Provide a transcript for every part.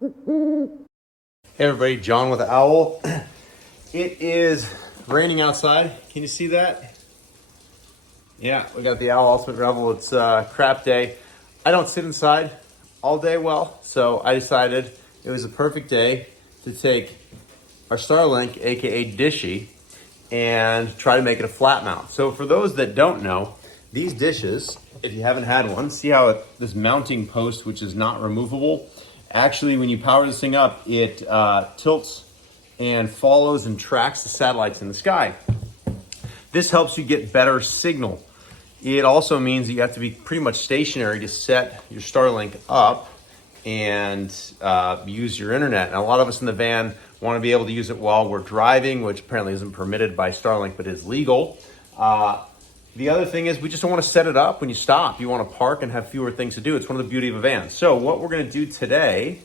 Hey everybody, John with the Owl. It is raining outside. Can you see that? Yeah, we got the Owl Ultimate Rebel. It's a crap day. I don't sit inside all day well, so I decided it was a perfect day to take our Starlink, aka Dishy, and try to make it a flat mount. So for those that don't know, these dishes, if you haven't had one, see how this mounting post, which is not removable, actually when you power this thing up, it tilts and follows and tracks the satellites in the sky. This helps you get better signal. It also means that you have to be pretty much stationary to set your Starlink up and use your internet. And a lot of us in the van want to be able to use it while we're driving, which apparently isn't permitted by Starlink, but is legal. The other thing is we just don't want to set it up when you stop. You want to park and have fewer things to do. It's one of the beauty of a van. So what we're going to do today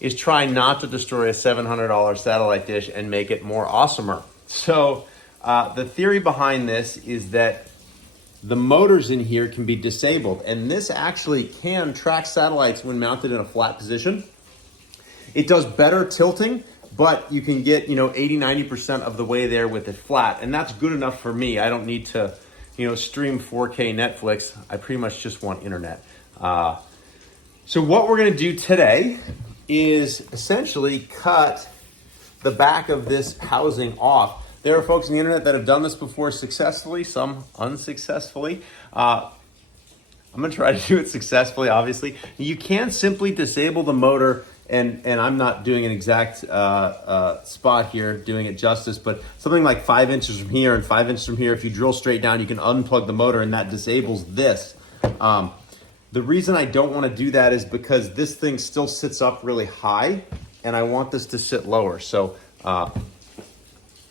is try not to destroy a $700 satellite dish and make it more awesomer. So the theory behind this is that the motors in here can be disabled, and this actually can track satellites when mounted in a flat position. It does better tilting, but you can get 80-90% of the way there with it flat, and that's good enough for me. I don't need to stream 4K Netflix. I pretty much just want internet. So what we're going to do today is essentially cut the back of this housing off. There are folks on the internet that have done this before successfully, some unsuccessfully. I'm gonna try to do it successfully, obviously. You can simply disable the motor, and I'm not doing an exact spot here, doing it justice, but something like 5 inches from here and 5 inches from here, if you drill straight down, you can unplug the motor and that disables this. The reason I don't wanna do that is because this thing still sits up really high, and I want this to sit lower. So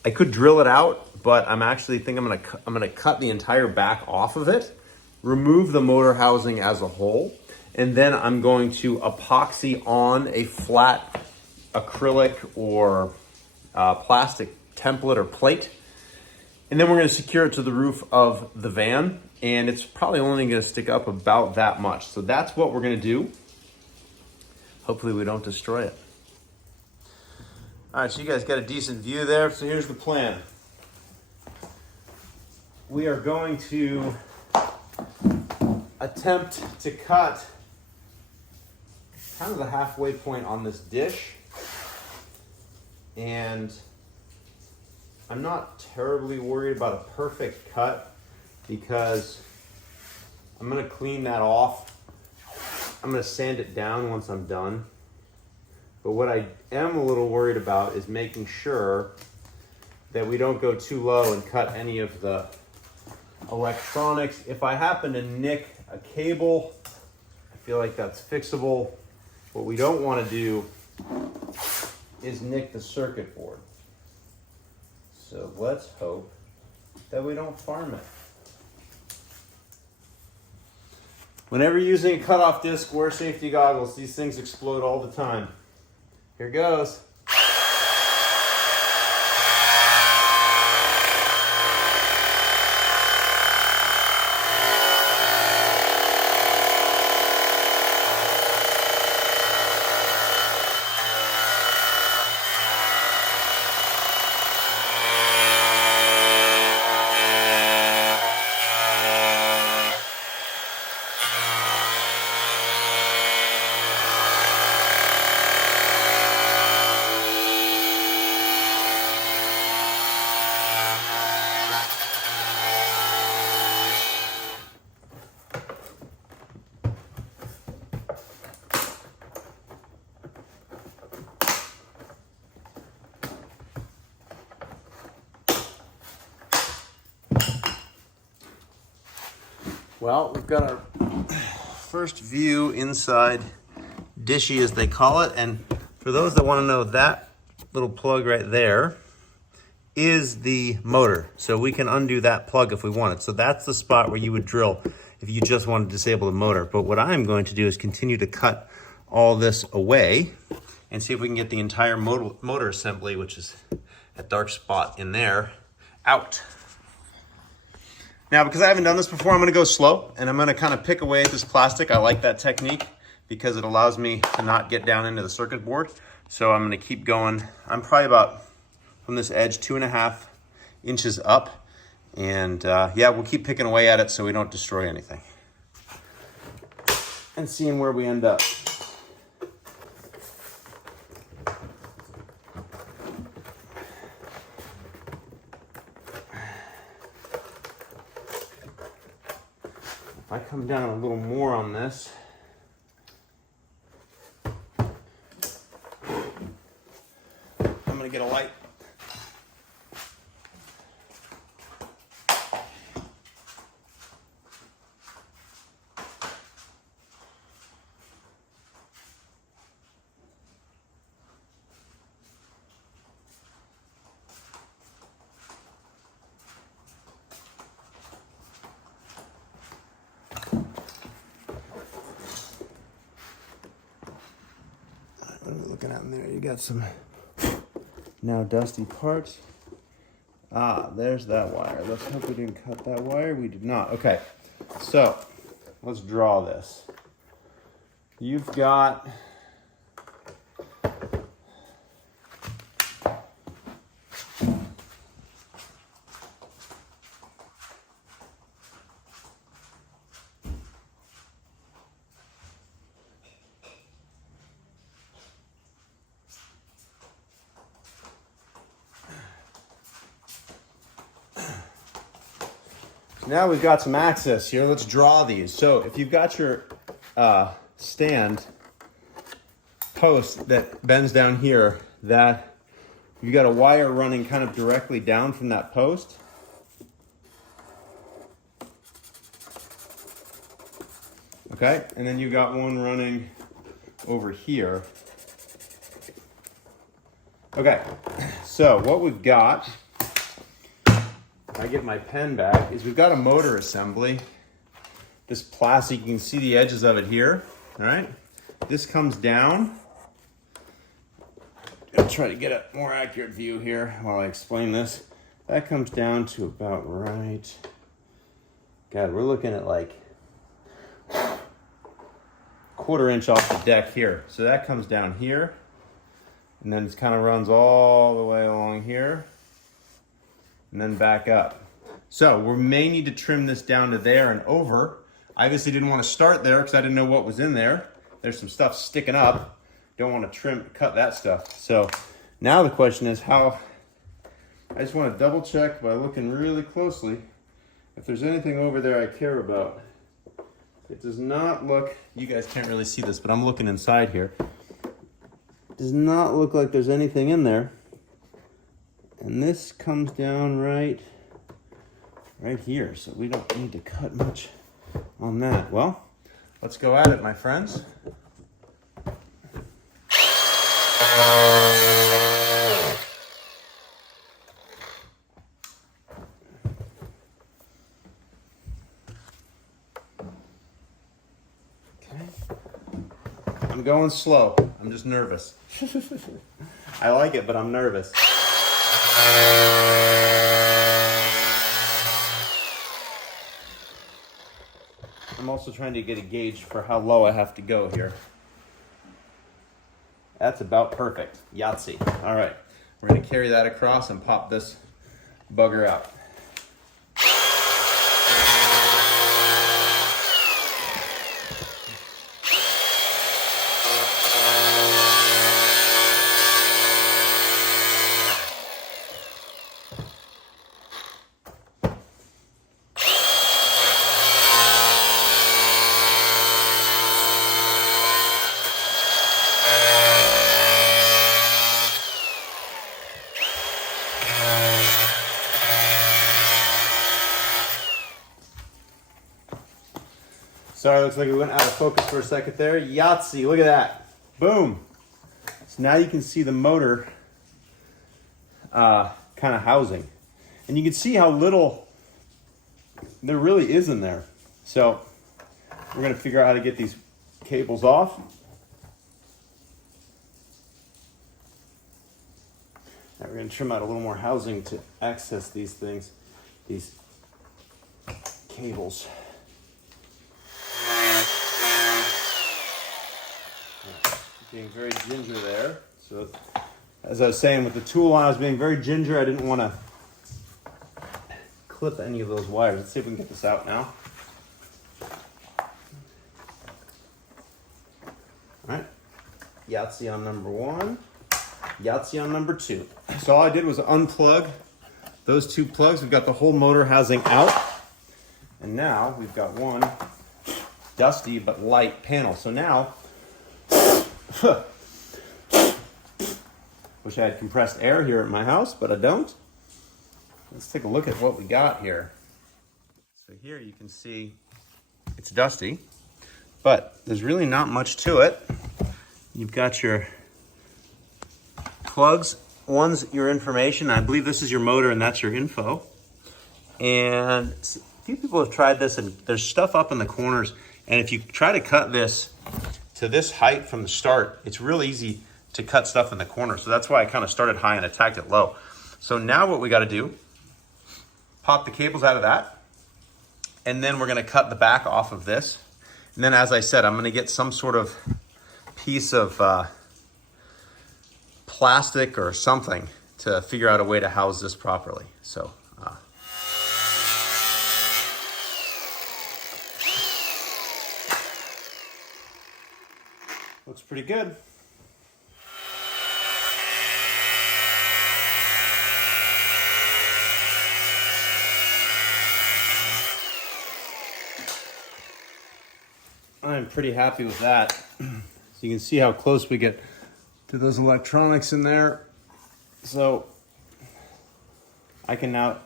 I could drill it out, but I'm actually I'm gonna cut the entire back off of it, remove the motor housing as a whole, and then I'm going to epoxy on a flat acrylic or plastic template or plate. And then we're gonna secure it to the roof of the van, and it's probably only gonna stick up about that much. So that's what we're gonna do. Hopefully we don't destroy it. All right, so you guys got a decent view there. So here's the plan. We are going to attempt to cut kind of the halfway point on this dish. And I'm not terribly worried about a perfect cut because I'm gonna clean that off. I'm gonna sand it down once I'm done. But what I am a little worried about is making sure that we don't go too low and cut any of the electronics. If I happen to nick a cable, I feel like that's fixable. What we don't want to do is nick the circuit board. So let's hope that we don't farm it. Whenever using a cutoff disc, wear safety goggles. These things explode all the time. Here goes. Well, we've got our first view inside Dishy, as they call it. And for those that want to know, that little plug right there is the motor. So we can undo that plug if we wanted. So that's the spot where you would drill if you just want to disable the motor. But what I'm going to do is continue to cut all this away and see if we can get the entire motor assembly, which is that dark spot in there, out. Now, because I haven't done this before, I'm gonna go slow and I'm gonna kind of pick away at this plastic. I like that technique because it allows me to not get down into the circuit board. So I'm gonna keep going. I'm probably about, from this edge, 2.5 inches up. And yeah, we'll keep picking away at it so we don't destroy anything. And seeing where we end up. If I come down a little more on this, I'm gonna get a light. What are we looking at in there? You got some now dusty parts. Ah, there's that wire. Let's hope we didn't cut that wire. We did not. Okay, so let's draw this. You've got now we've got some access here. Let's draw these. So if you've got your stand post that bends down here, that you've got a wire running kind of directly down from that post. Okay, and then you've got one running over here. Okay, so what we've got, I get my pen back, is we've got a motor assembly. This plastic, you can see the edges of it here, all right? This comes down. I'll try to get a more accurate view here while I explain this. That comes down to about right. God, we're looking at like 1/4 inch off the deck here. So that comes down here, and then it kind of runs all the way along here, and then back up. So we may need to trim this down to there and over. I obviously didn't want to start there because I didn't know what was in there. There's some stuff sticking up. Don't want to cut that stuff. So now the question is how, I just want to double check by looking really closely if there's anything over there I care about. It does not look, you guys can't really see this, but I'm looking inside here. It does not look like there's anything in there. And this comes down right here, so we don't need to cut much on that. Well, let's go at it, my friends. Okay. I'm going slow. I'm just nervous. I like it, but I'm nervous. I'm also trying to get a gauge for how low I have to go here. That's about perfect. Yahtzee. All right, we're gonna carry that across and pop this bugger out. Sorry, looks like we went out of focus for a second there. Yahtzee, look at that. Boom. So now you can see the motor kind of housing. And you can see how little there really is in there. So we're going to figure out how to get these cables off. Now we're going to trim out a little more housing to access these things, these cables. being very ginger there. So as I was saying, with the tool on, I was being very ginger. I didn't want to clip any of those wires. Let's see if we can get this out now. All right, Yahtzee on number 1, Yahtzee on number 2. So all I did was unplug those 2 plugs. We've got the whole motor housing out. And now we've got one dusty but light panel. So now, wish I had compressed air here at my house, but I don't. Let's take a look at what we got here. So here you can see it's dusty, but there's really not much to it. You've got your plugs. One's your information. I believe this is your motor and that's your info. And a few people have tried this, and there's stuff up in the corners. And if you try to cut this to this height from the start, it's real easy to cut stuff in the corner. So that's why I kind of started high and attacked it low. So now what we got to do, pop the cables out of that, and then we're going to cut the back off of this. And then, as I said, I'm going to get some sort of piece of plastic or something to figure out a way to house this properly. So looks pretty good. I'm pretty happy with that. So you can see how close we get to those electronics in there. So I can now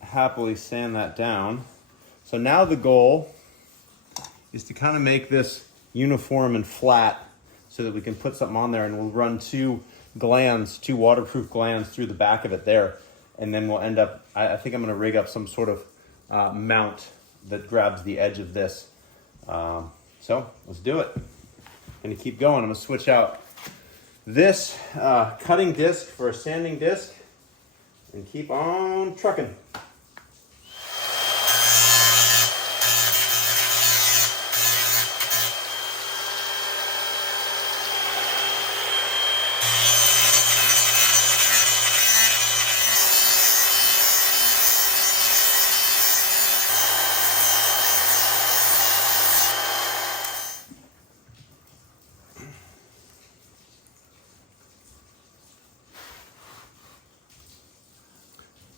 happily sand that down. So now the goal is to kind of make this uniform and flat so that we can put something on there, and we'll run 2 waterproof glands through the back of it there. And then we'll end up, I think I'm gonna rig up some sort of mount that grabs the edge of this. So let's do it. I'm gonna keep going. I'm gonna switch out this cutting disc for a sanding disc and keep on trucking.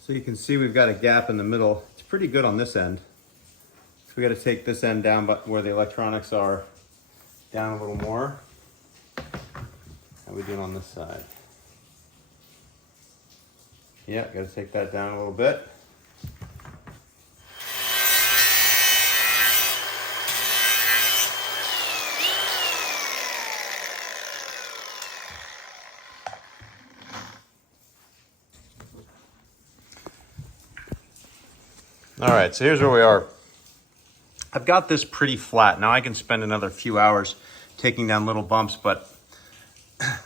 So you can see we've got a gap in the middle. It's pretty good on this end. So we got to take this end down, but where the electronics are, down a little more. How are we doing on this side? Yeah, got to take that down a little bit. All right, so here's where we are. I've got this pretty flat. Now I can spend another few hours taking down little bumps, but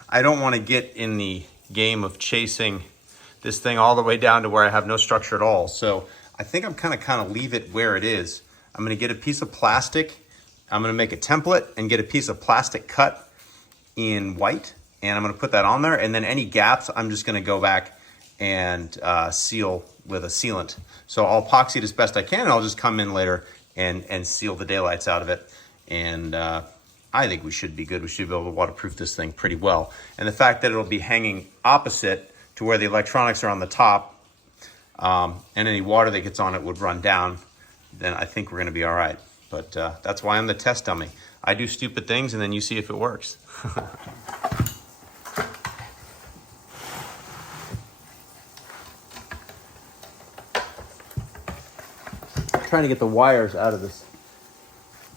I don't want to get in the game of chasing this thing all the way down to where I have no structure at all. So I think I'm kind of leave it where it is. I'm gonna get a piece of plastic. I'm gonna make a template and get a piece of plastic cut in white, and I'm gonna put that on there, and then any gaps, I'm just gonna go back and seal with a sealant. So I'll epoxy it as best I can, and I'll just come in later and seal the daylights out of it. And I think we should be good. We should be able to waterproof this thing pretty well. And the fact that it'll be hanging opposite to where the electronics are on the top, and any water that gets on it would run down, then I think we're gonna be all right. But that's why I'm the test dummy. I do stupid things and then you see if it works. Trying to get the wires out of this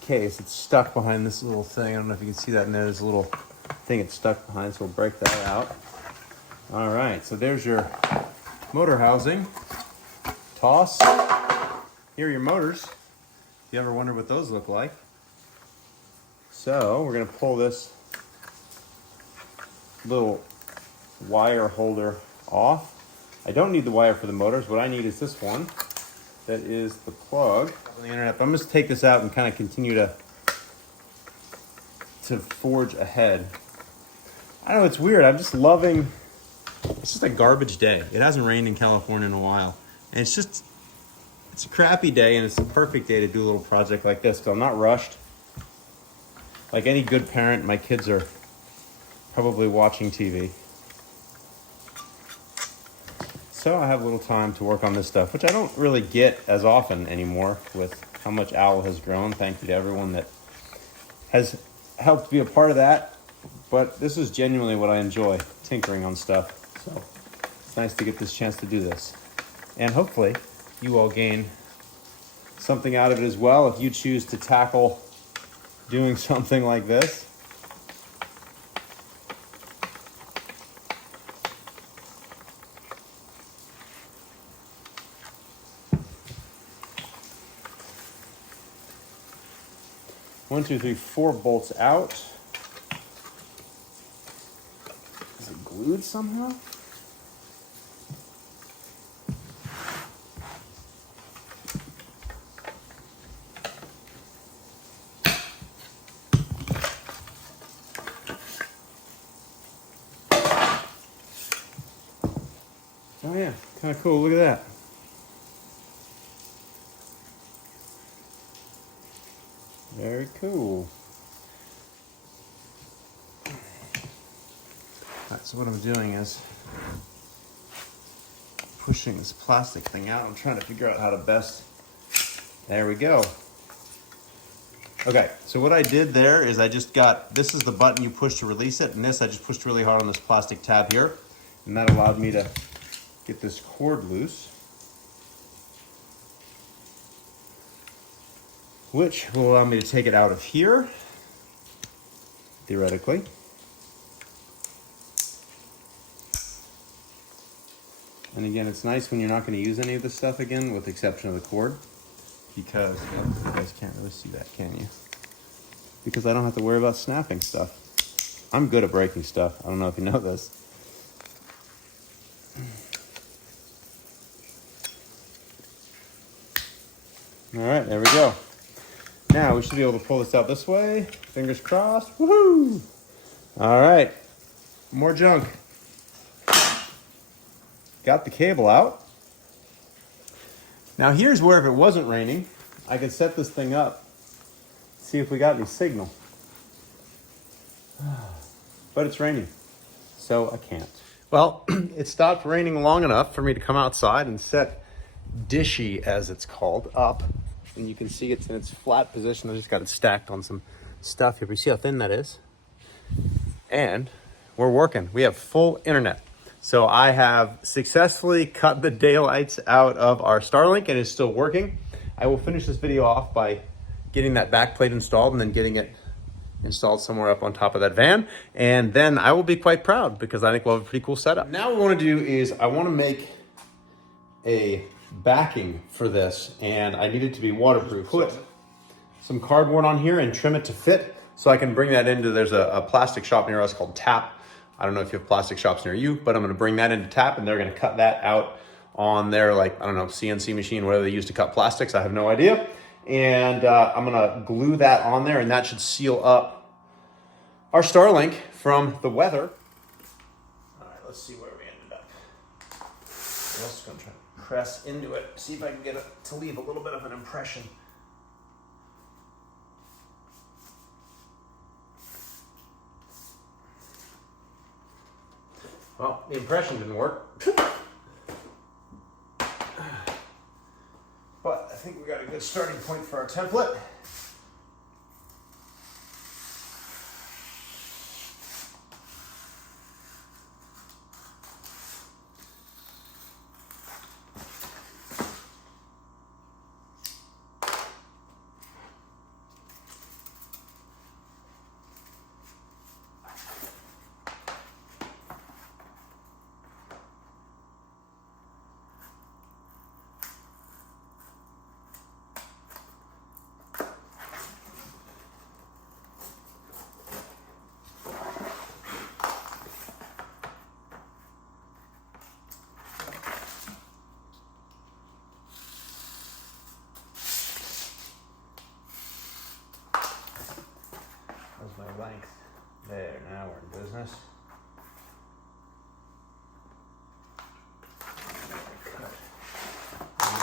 case. It's stuck behind this little thing. I don't know if you can see that in there. There's a little thing it's stuck behind, so we'll break that out. All right, so there's your motor housing. Toss. Here are your motors. If you ever wonder what those look like. So we're gonna pull this little wire holder off. I don't need the wire for the motors. What I need is this one. That is the plug on the internet. But I'm just take this out and kind of continue to forge ahead. I know it's weird. I'm just loving, it's just a garbage day. It hasn't rained in California in a while. And it's a crappy day, and it's the perfect day to do a little project like this because I'm not rushed. Like any good parent, my kids are probably watching TV. So I have a little time to work on this stuff, which I don't really get as often anymore with how much Owl has grown. Thank you to everyone that has helped be a part of that. But this is genuinely what I enjoy, tinkering on stuff. So it's nice to get this chance to do this. And hopefully you all gain something out of it as well if you choose to tackle doing something like this. One, two, three, 4 bolts out. Is it glued somehow? Oh yeah, kind of cool. Look at that. Very cool. Alright, so what I'm doing is pushing this plastic thing out. I'm trying to figure out how to best. There we go. Okay, so what I did there is I just got, this is the button you push to release it, and this I just pushed really hard on this plastic tab here, and that allowed me to get this cord loose, which will allow me to take it out of here, theoretically. And again, it's nice when you're not going to use any of this stuff again, with the exception of the cord, because you guys can't really see that, can you? Because I don't have to worry about snapping stuff. I'm good at breaking stuff. I don't know if you know this. All right, there we go. Now we should be able to pull this out this way. Fingers crossed. Woohoo! All right, more junk. Got the cable out. Now here's where if it wasn't raining, I could set this thing up, see if we got any signal. But it's raining, so I can't. Well, it stopped raining long enough for me to come outside and set Dishy, as it's called, up. And you can see it's in its flat position. I just got it stacked on some stuff here. But you see how thin that is? And we're working. We have full internet. So I have successfully cut the daylights out of our Starlink, and it's still working. I will finish this video off by getting that back plate installed and then getting it installed somewhere up on top of that van. And then I will be quite proud because I think we'll have a pretty cool setup. Now what I want to do is I want to make a backing for this, and I need it to be waterproof. Put some cardboard on here and trim it to fit so I can bring that into, there's a plastic shop near us called Tap. I don't know if you have plastic shops near you, but I'm going to bring that into Tap, and they're going to cut that out on their, like, I don't know, CNC machine, whatever they use to cut plastics. I have no idea. And I'm going to glue that on there, and that should seal up our Starlink from the weather. All right, let's see where we ended up. I'm also going to try to press into it, see if I can get it to leave a little bit of an impression. Well, the impression didn't work. But I think we got a good starting point for our template.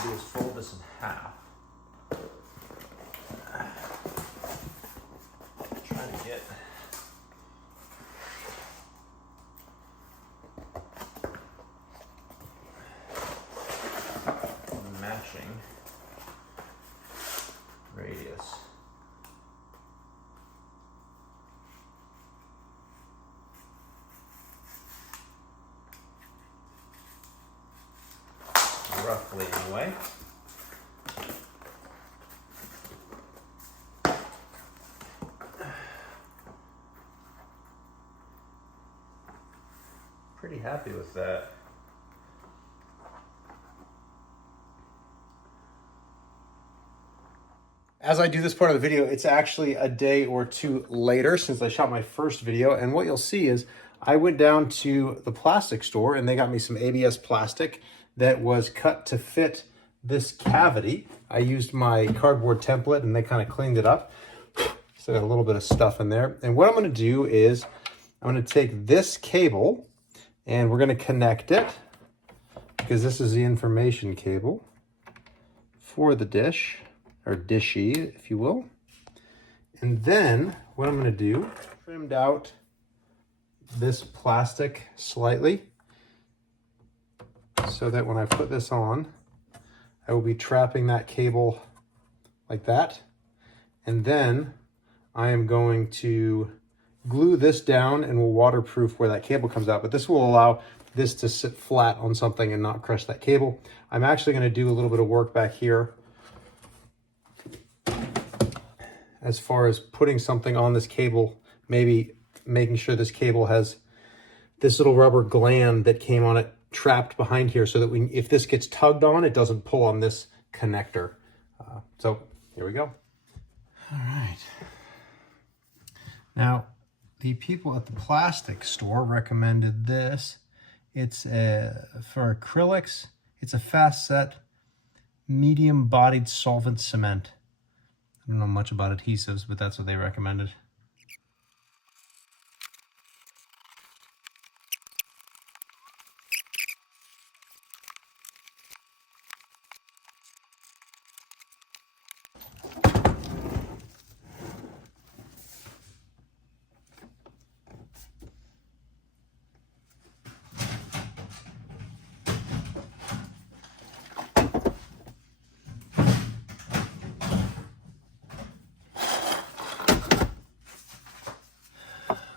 do is fold this in half. Try to get matching radius. Roughly anyway. Pretty happy with that. As I do this part of the video, it's actually a day or two later since I shot my first video, and what you'll see is I went down to the plastic store and they got me some ABS plastic that was cut to fit this cavity. I used my cardboard template and they kind of cleaned it up. So a little bit of stuff in there. And what I'm gonna do is I'm gonna take this cable and we're gonna connect it, because this is the information cable for the dish, or dishy, if you will. And then what I'm gonna do, trimmed out this plastic slightly so that when I put this on, I will be trapping that cable like that. And then I am going to glue this down and we'll waterproof where that cable comes out, but this will allow this to sit flat on something and not crush that cable. I'm actually gonna do a little bit of work back here as far as putting something on this cable, maybe making sure this cable has this little rubber gland that came on it trapped behind here so that if this gets tugged on, it doesn't pull on this connector. So here we go. All right. Now, the people at the plastic store recommended this. It's for acrylics. It's a fast set, medium bodied solvent cement. I don't know much about adhesives, but that's what they recommended.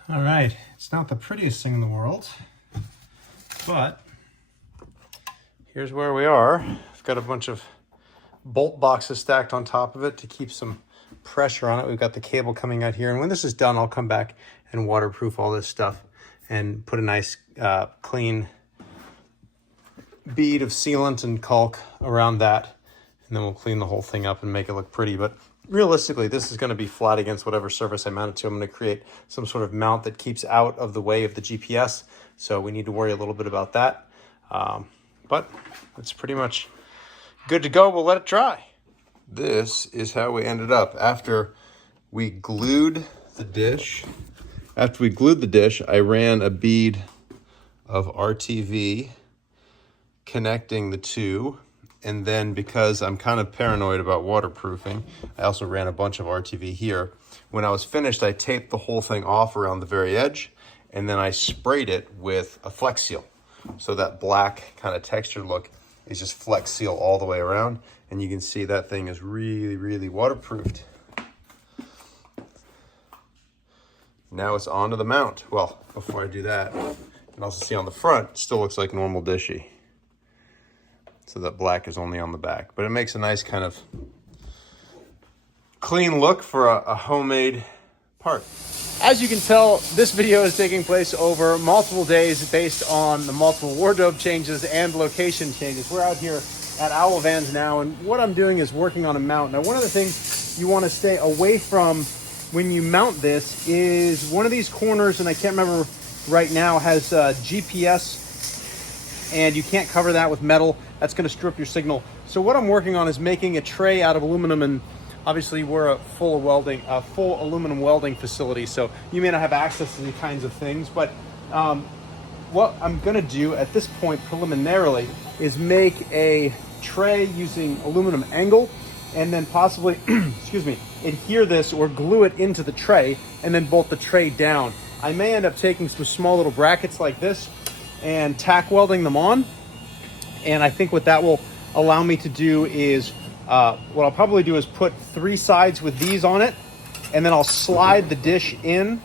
All right, it's not the prettiest thing in the world, but here's where we are. I've got a bunch of bolt boxes stacked on top of it to keep some pressure on it. We've got the cable coming out here, and when this is done, I'll come back and waterproof all this stuff and put a nice clean bead of sealant and caulk around that, and then we'll clean the whole thing up and make it look pretty. But realistically, this is going to be flat against whatever surface I mount it to. I'm going to create some sort of mount that keeps out of the way of the GPS, so we need to worry a little bit about that. But it's pretty much good to go. We'll let it dry. This is how we ended up after we glued the dish. After we glued the dish, I ran a bead of RTV connecting the two. And then because I'm kind of paranoid about waterproofing, I also ran a bunch of RTV here. When I was finished, I taped the whole thing off around the very edge, and then I sprayed it with a Flex Seal. So that black kind of textured look is just Flex Seal all the way around. And you can see that thing is really, really waterproofed. Now it's onto the mount. Well, before I do that, you can also see on the front, it still looks like normal dishy. So that black is only on the back, but it makes a nice kind of clean look for a homemade part. As you can tell, this video is taking place over multiple days based on the multiple wardrobe changes and location changes. We're out here at Owl Vans now, and what I'm doing is working on a mount. Now, one of the things you want to stay away from when you mount this is one of these corners, and I can't remember right now, has GPS, and you can't cover that with metal. That's going to strip your signal. So what I'm working on is making a tray out of aluminum, and obviously we're a full aluminum welding facility, so you may not have access to these kinds of things, but what I'm going to do at this point preliminarily is make a tray using aluminum angle, and then possibly, excuse me, adhere this or glue it into the tray and then bolt the tray down. I may end up taking some small little brackets like this and tack welding them on. And I think what that will allow me to do is, what I'll probably do is put 3 sides with these on it, and then I'll slide the dish in,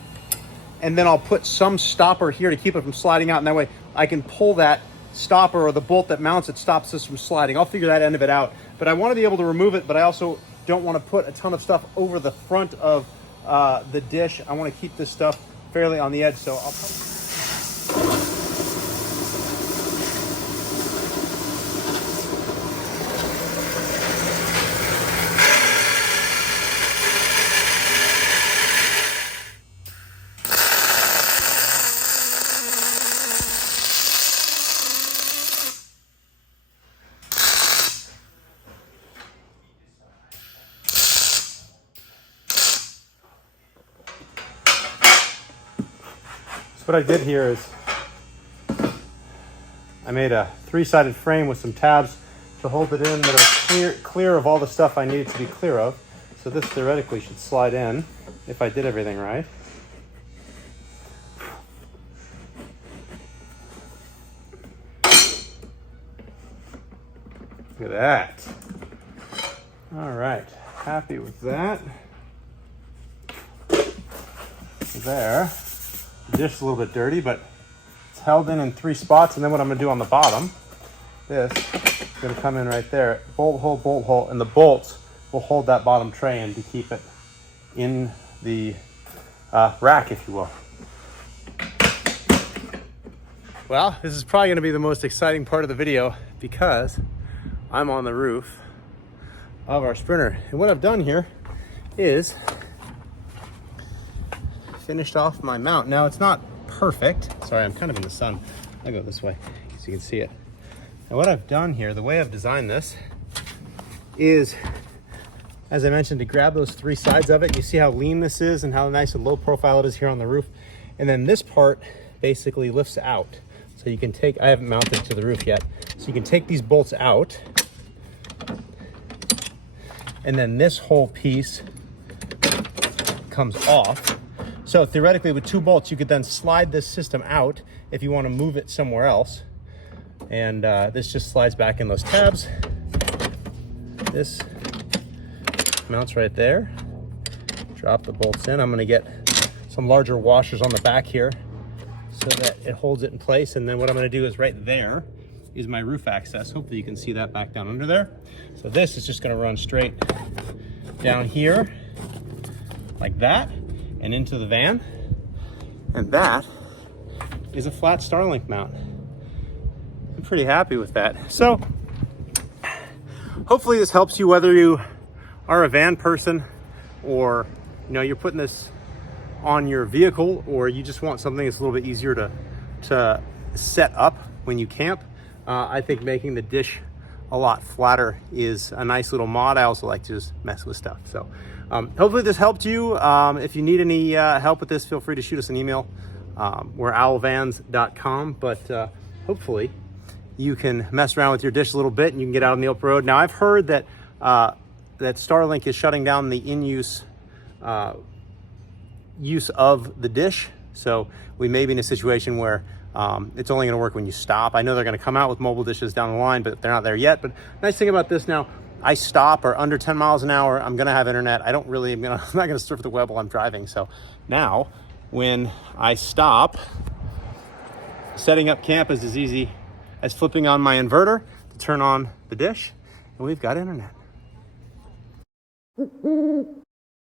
and then I'll put some stopper here to keep it from sliding out, and that way I can pull that stopper or the bolt that mounts it, stops this from sliding. I'll figure that end of it out. But I want to be able to remove it, but I also don't want to put a ton of stuff over the front of the dish. I want to keep this stuff fairly on the edge, so I'll So what I did here is I made a 3-sided frame with some tabs to hold it in that are clear of all the stuff I needed to be clear of. So this theoretically should slide in if I did everything right. Look at that. All right, happy with that. There. The dish is a little bit dirty, but it's held in 3 spots. And then what I'm gonna do on the bottom, this is gonna come in right there. Bolt hole, and the bolts will hold that bottom tray in to keep it in the rack, if you will. Well, this is probably gonna be the most exciting part of the video because I'm on the roof of our Sprinter. And what I've done here is finished off my mount. Now it's not perfect. Sorry, I'm kind of in the sun. I'll go this way so you can see it. And what I've done here, the way I've designed this is, as I mentioned, to grab those 3 sides of it. You see how lean this is and how nice and low profile it is here on the roof. And then this part basically lifts out. So you can take, I haven't mounted it to the roof yet. So you can take these bolts out, and then this whole piece comes off. So theoretically with 2 bolts, you could then slide this system out if you want to move it somewhere else. And this just slides back in those tabs. This mounts right there. Drop the bolts in. I'm going to get some larger washers on the back here so that it holds it in place. And then what I'm going to do is right there is my roof access. Hopefully you can see that back down under there. So this is just going to run straight down here like that and into the van. And that is a flat Starlink mount. I'm pretty happy with that. So hopefully this helps you, whether you are a van person or you're putting this on your vehicle, or you just want something that's a little bit easier to set up when you camp. I think making the dish a lot flatter is a nice little mod. I also like to just mess with stuff. So hopefully this helped you. If you need any help with this, feel free to shoot us an email. We're owlvans.com, but hopefully you can mess around with your dish a little bit and you can get out on the open road. Now I've heard that that Starlink is shutting down the in-use use of the dish. So we may be in a situation where it's only going to work when you stop. I know they're going to come out with mobile dishes down the line, but they're not there yet. But nice thing about this now, I stop or under 10 miles an hour, I'm going to have internet. I'm not going to surf the web while I'm driving. So now when I stop, setting up camp is as easy as flipping on my inverter to turn on the dish, and we've got internet.